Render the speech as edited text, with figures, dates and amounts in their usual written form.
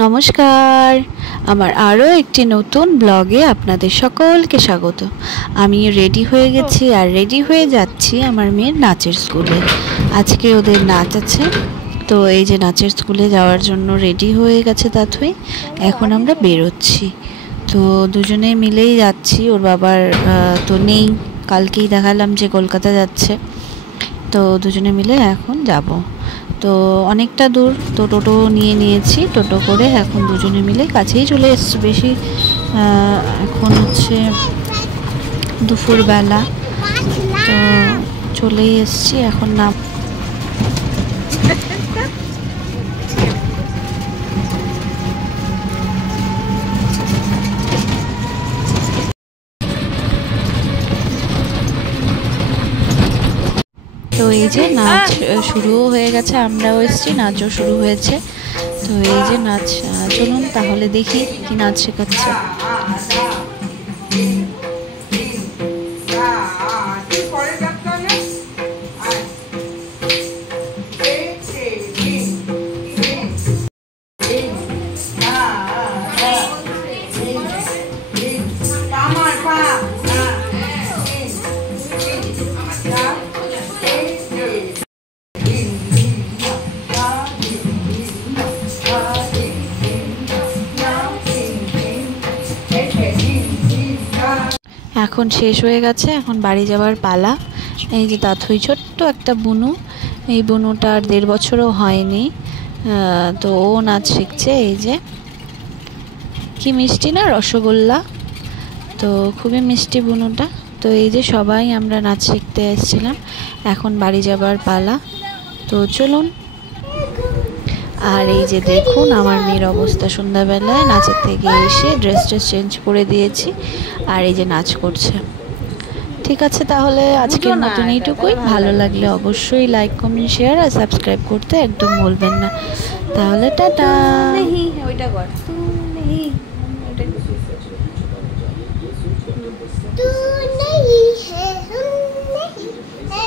নমস্কার, আমার আরও একটি নতুন ব্লগে আপনাদের সকলকে স্বাগত। আমি রেডি হয়ে গেছি আর রেডি হয়ে যাচ্ছি আমার মেয়ের নাচের স্কুলে। আজকে ওদের নাচ আছে, তো এই যে নাচের স্কুলে যাওয়ার জন্য রেডি হয়ে গেছে তাথই। এখন আমরা বেরোচ্ছি, তো দুজনে মিলেই যাচ্ছি। ওর বাবার তো নেই, কালকেই দেখালাম যে কলকাতা যাচ্ছে, তো দুজনে মিলে এখন যাব। তো অনেকটা দূর, তো টোটো নিয়েছি, টোটো করে এখন দুজনে মিলে কাছেই চলে এসেছি। বেশি এখন হচ্ছে দুপুরবেলা, তো চলেই এসেছি এখন নাম। তো এই যে নাচ শুরুও হয়ে গেছে, আমরাও এসেছি, নাচও শুরু হয়েছে। তো এই যে নাচ, চলুন তাহলে দেখি কি নাচ শেখাচ্ছে। এখন শেষ হয়ে গেছে, এখন বাড়ি যাওয়ার পালা। এই যে তাথই ছোট্ট একটা বুনু, এই বুনুটার 1.5 বছরও হয়নি, তো ও নাচ শিখছে। এই যে কি মিষ্টি না, রসগোল্লা, তো খুবই মিষ্টি বুনুটা। তো এই যে সবাই আমরা নাচ শিখতে এসেছিলাম, এখন বাড়ি যাবার পালা, তো চলুন। আর এই যে দেখুন আমার মেয়ের অবস্থা, সন্ধ্যাবেলায় নাচের থেকে এসে ড্রেস চেঞ্জ করে দিয়েছি, আর এই যে নাচ করছে। ঠিক আছে, তাহলে আজকের মতন এইটুকুই। ভালো লাগলে অবশ্যই লাইক, কমেন্ট, শেয়ার আর সাবস্ক্রাইব করতে একদম ভুলবেন না। তাহলে টাটা। ওইটা কর। तू नहीं है, हम नहीं है,